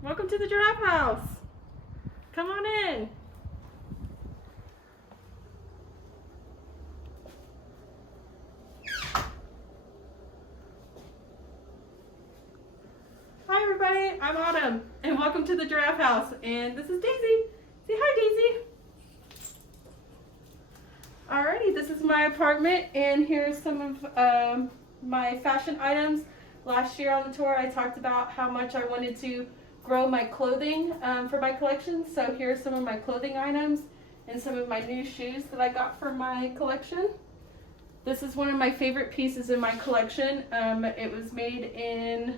Welcome to the Giraffe House. Come on in. Hi everybody, I'm Autumn and welcome to the Giraffe House, and this is Daisy. Say hi, Daisy. Alrighty, this is my apartment and here's some of my fashion items. Last year on the tour I talked about how much I wanted to grow my clothing for my collection, so here's some of my clothing items and some of my new shoes that I got for my collection. This is one of my favorite pieces in my collection. It was made in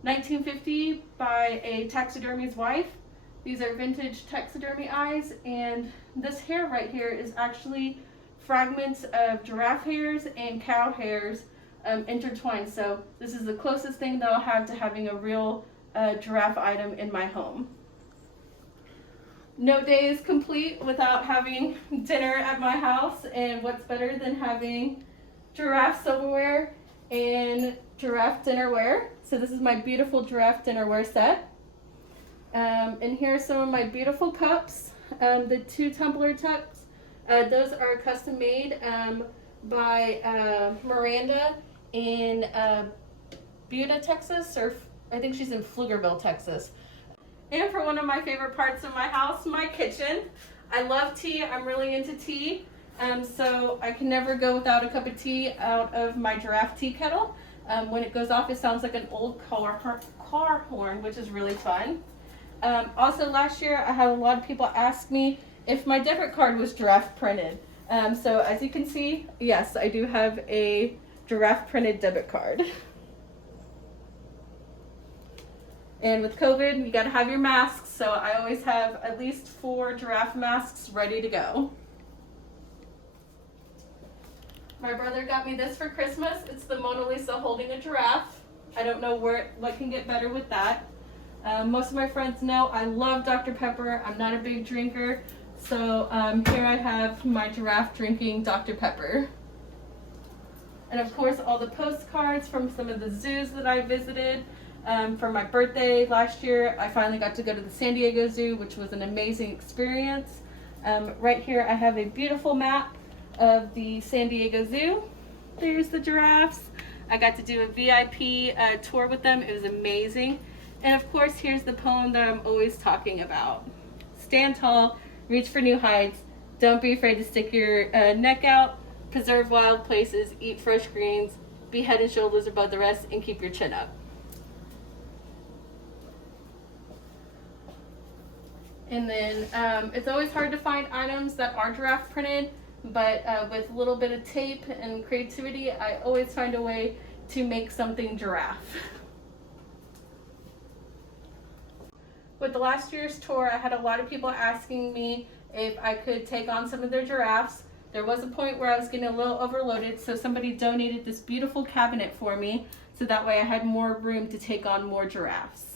1950 by a taxidermy's wife. These are vintage taxidermy eyes, and this hair right here is actually fragments of giraffe hairs and cow hairs intertwined. So this is the closest thing that I'll have to having a real giraffe item in my home. No day is complete without having dinner at my house, and what's better than having giraffe silverware and giraffe dinnerware. So this is my beautiful giraffe dinnerware set. And here are some of my beautiful cups, the 2 tumbler cups. Those are custom made by Miranda in Buda, Texas, or I think she's in Pflugerville, Texas. And for one of my favorite parts of my house, my kitchen. I love tea. I'm really into tea. So I can never go without a cup of tea out of my giraffe tea kettle. When it goes off, it sounds like an old car horn, which is really fun. Also, last year I had a lot of people ask me if my debit card was giraffe printed. So as you can see, yes, I do have a giraffe printed debit card. And with COVID, you gotta have your masks, so I always have at least 4 giraffe masks ready to go. My brother got me this for Christmas. It's the Mona Lisa holding a giraffe. I don't know what can get better with that. Most of my friends know I love Dr. Pepper. I'm not a big drinker, so here I have my giraffe drinking Dr. Pepper. And of course, all the postcards from some of the zoos that I visited. For my birthday last year, I finally got to go to the San Diego Zoo, which was an amazing experience. Right here I have a beautiful map of the San Diego Zoo. There's the giraffes. I got to do a VIP tour with them. It was amazing. And of course, here's the poem that I'm always talking about. Stand tall, reach for new heights, don't be afraid to stick your neck out, preserve wild places, eat fresh greens, be head and shoulders above the rest, and keep your chin up. And then it's always hard to find items that are giraffe printed, but with a little bit of tape and creativity, I always find a way to make something giraffe. With the last year's tour, I had a lot of people asking me if I could take on some of their giraffes. There was a point where I was getting a little overloaded, so somebody donated this beautiful cabinet for me, so that way I had more room to take on more giraffes.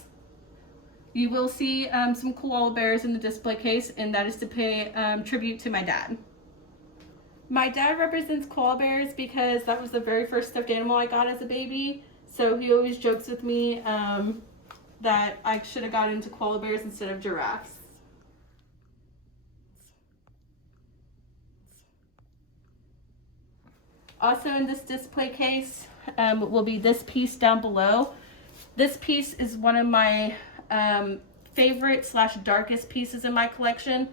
You will see some koala bears in the display case, and that is to pay tribute to my dad. My dad represents koala bears because that was the very first stuffed animal I got as a baby, so he always jokes with me that I should have got into koala bears instead of giraffes. Also in this display case will be this piece down below. This piece is one of my favorite / darkest pieces in my collection.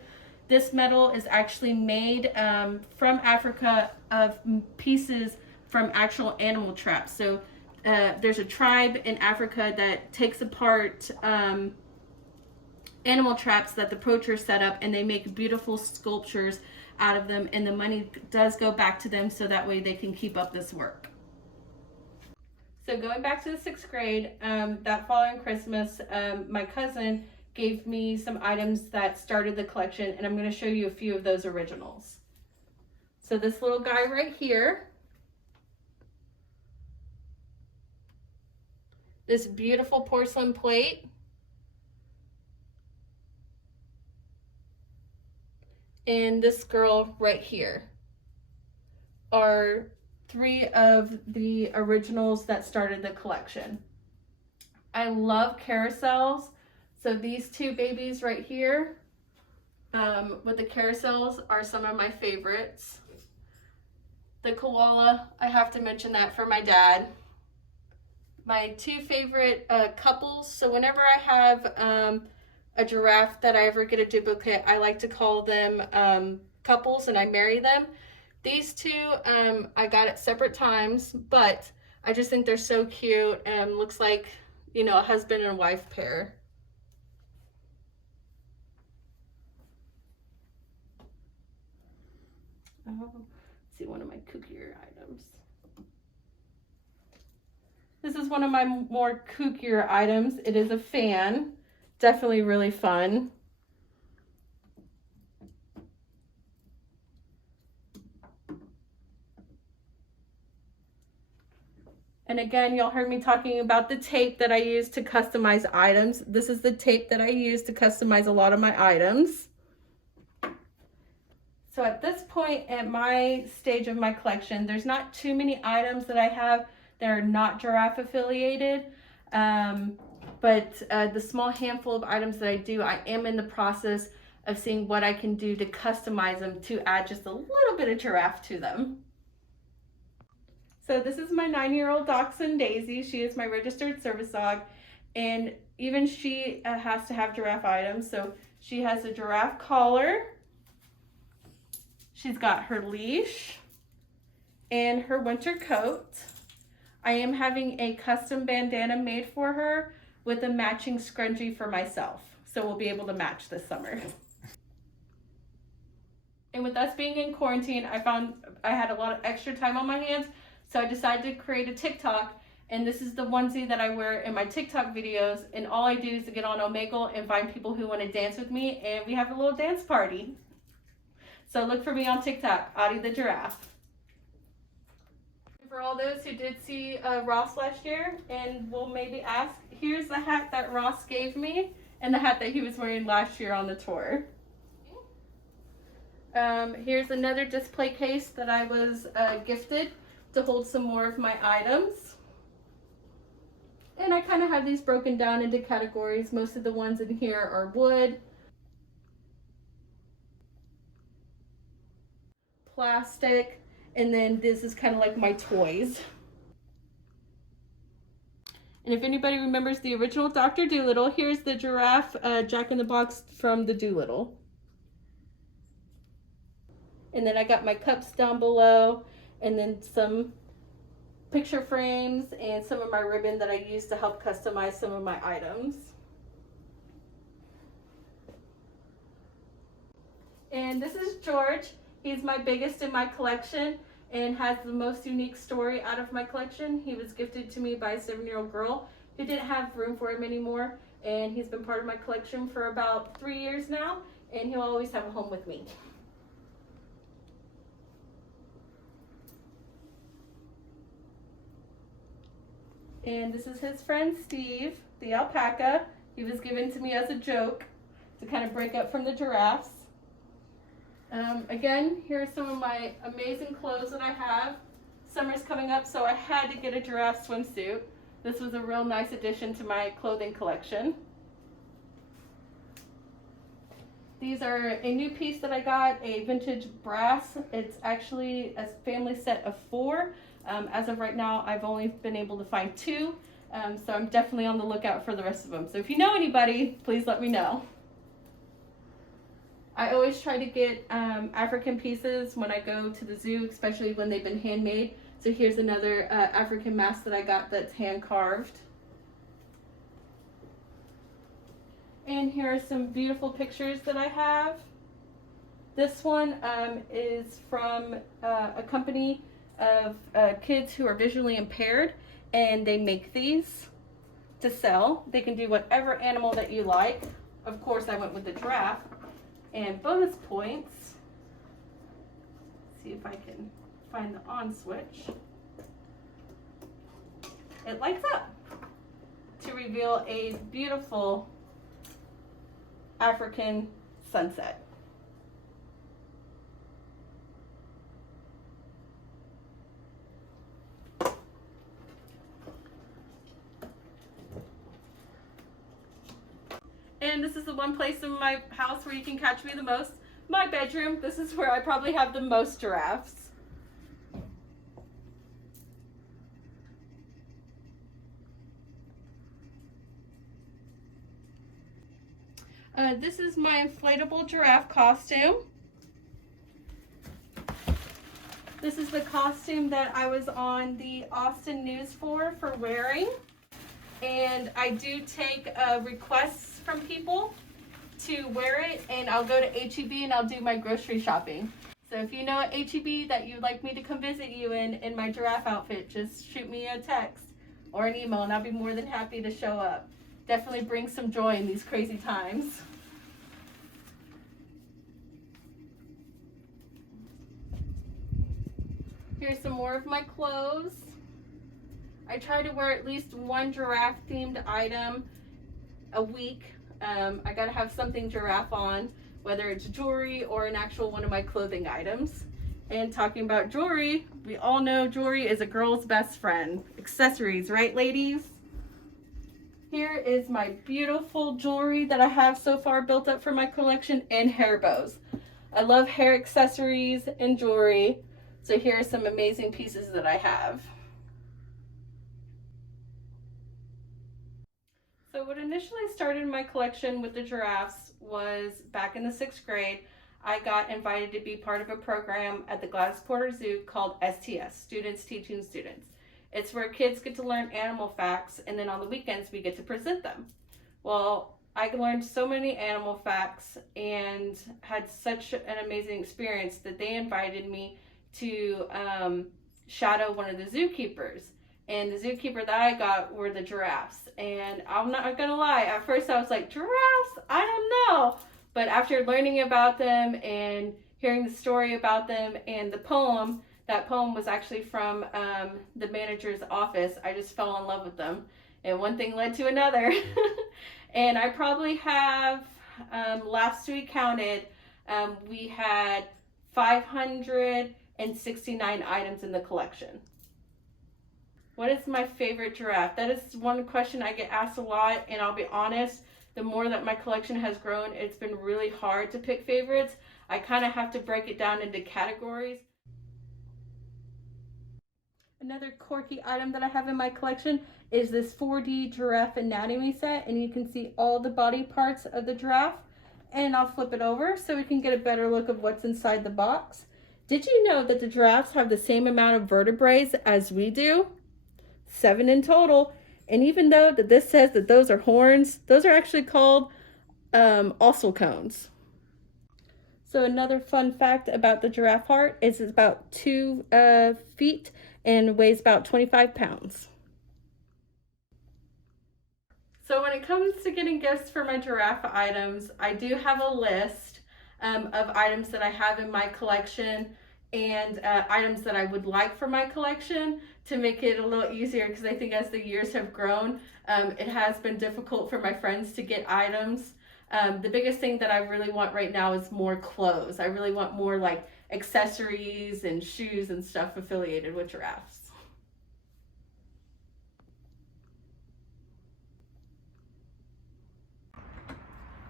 This metal is actually made from Africa of pieces from actual animal traps. So there's a tribe in Africa that takes apart animal traps that the poachers set up, and they make beautiful sculptures out of them, and the money does go back to them so that way they can keep up this work. So going back to the 6th grade, that following Christmas, my cousin gave me some items that started the collection, and I'm going to show you a few of those originals. So this little guy right here, this beautiful porcelain plate, and this girl right here are 3 of the originals that started the collection. I love carousels, So these two babies right here with the carousels are some of my favorites. The koala, I have to mention that for my dad. My two favorite couples, so whenever I have a giraffe that I ever get a duplicate, I like to call them couples and I marry them. These two I got at separate times, but I just think they're so cute and looks like, you know, a husband and wife pair. Let's see, one of my kookier items. This is one of my more kookier items. It is a fan. Definitely really fun. And again, y'all heard me talking about the tape that I use to customize items. This is the tape that I use to customize a lot of my items. So at this point at my stage of my collection, there's not too many items that I have that are not giraffe affiliated. But the small handful of items that I do, I am in the process of seeing what I can do to customize them to add just a little bit of giraffe to them. So this is my 9-year-old dachshund, Daisy. She is my registered service dog, and even she has to have giraffe items. So she has a giraffe collar. She's got her leash and her winter coat. I am having a custom bandana made for her with a matching scrunchie for myself. So we'll be able to match this summer. And with us being in quarantine, I found I had a lot of extra time on my hands. So I decided to create a TikTok, and this is the onesie that I wear in my TikTok videos. And all I do is to get on Omegle and find people who want to dance with me, and we have a little dance party. So look for me on TikTok, Audie the Giraffe. For all those who did see Ross last year and will maybe ask, here's the hat that Ross gave me and the hat that he was wearing last year on the tour. Here's another display case that I was gifted to hold some more of my items. And I kind of have these broken down into categories. Most of the ones in here are wood, plastic, and then this is kind of like my toys. And if anybody remembers the original Dr. Dolittle, here's the giraffe Jack-in-the-Box from the Dolittle. And then I got my cups down below, and then some picture frames and some of my ribbon that I use to help customize some of my items. And this is George. He's my biggest in my collection and has the most unique story out of my collection. He was gifted to me by a 7-year-old girl who didn't have room for him anymore, and he's been part of my collection for about 3 years now, and he'll always have a home with me. And this is his friend Steve, the alpaca. He was given to me as a joke to kind of break up from the giraffes. Again, here are some of my amazing clothes that I have. Summer's coming up, so I had to get a giraffe swimsuit. This was a real nice addition to my clothing collection. These are a new piece that I got, a vintage brass. It's actually a family set of 4. As of right now, I've only been able to find 2, so I'm definitely on the lookout for the rest of them. So if you know anybody, please let me know. I always try to get African pieces when I go to the zoo, especially when they've been handmade. So here's another African mask that I got that's hand carved. And here are some beautiful pictures that I have. This one is from a company of kids who are visually impaired, and they make these to sell. They can do whatever animal that you like. Of course, I went with the giraffe. And bonus points, see if I can find the on switch. It lights up to reveal a beautiful African sunset. And this is the one place in my house where you can catch me the most. My bedroom. This is where I probably have the most giraffes. This is my inflatable giraffe costume. This is the costume that I was on the Austin News for wearing. And I do take requests from people to wear it, and I'll go to H-E-B and I'll do my grocery shopping. So if you know at H-E-B that you'd like me to come visit you in my giraffe outfit, just shoot me a text or an email and I'll be more than happy to show up. Definitely bring some joy in these crazy times. Here's some more of my clothes. I try to wear at least one giraffe themed item a week. I gotta have something giraffe on, whether it's jewelry or an actual one of my clothing items. And talking about jewelry, we all know jewelry is a girl's best friend. Accessories, right ladies? Here is my beautiful jewelry that I have so far built up for my collection, and hair bows. I love hair accessories and jewelry. So here are some amazing pieces that I have. So what initially started my collection with the giraffes was back in the 6th grade. I got invited to be part of a program at the Gladys Porter Zoo called STS, Students Teaching Students. It's where kids get to learn animal facts, and then on the weekends we get to present them. Well, I learned so many animal facts and had such an amazing experience that they invited me to shadow one of the zookeepers. And the zookeeper that I got were the giraffes. And I'm not gonna lie, at first I was like, giraffes? I don't know. But after learning about them and hearing the story about them and the poem, that poem was actually from the manager's office, I just fell in love with them. And one thing led to another. And I probably have, last we counted, we had 569 items in the collection. What is my favorite giraffe? That is one question I get asked a lot, and I'll be honest, the more that my collection has grown, it's been really hard to pick favorites. I kind of have to break it down into categories. Another quirky item that I have in my collection is this 4D giraffe anatomy set, and you can see all the body parts of the giraffe. And I'll flip it over so we can get a better look of what's inside the box. Did you know that the giraffes have the same amount of vertebrae as we do? 7 in total. And even though that this says that those are horns, those are actually called ossicones. So another fun fact about the giraffe heart is it's about 2 feet and weighs about 25 pounds. So when it comes to getting gifts for my giraffe items, I do have a list of items that I have in my collection and items that I would like for my collection to make it a little easier, because I think as the years have grown, it has been difficult for my friends to get items. The biggest thing that I really want right now is more clothes. I really want more like accessories and shoes and stuff affiliated with giraffes.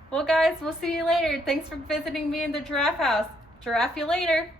Well guys, we'll see you later. Thanks for visiting me in the Giraffe House. Giraffe you later.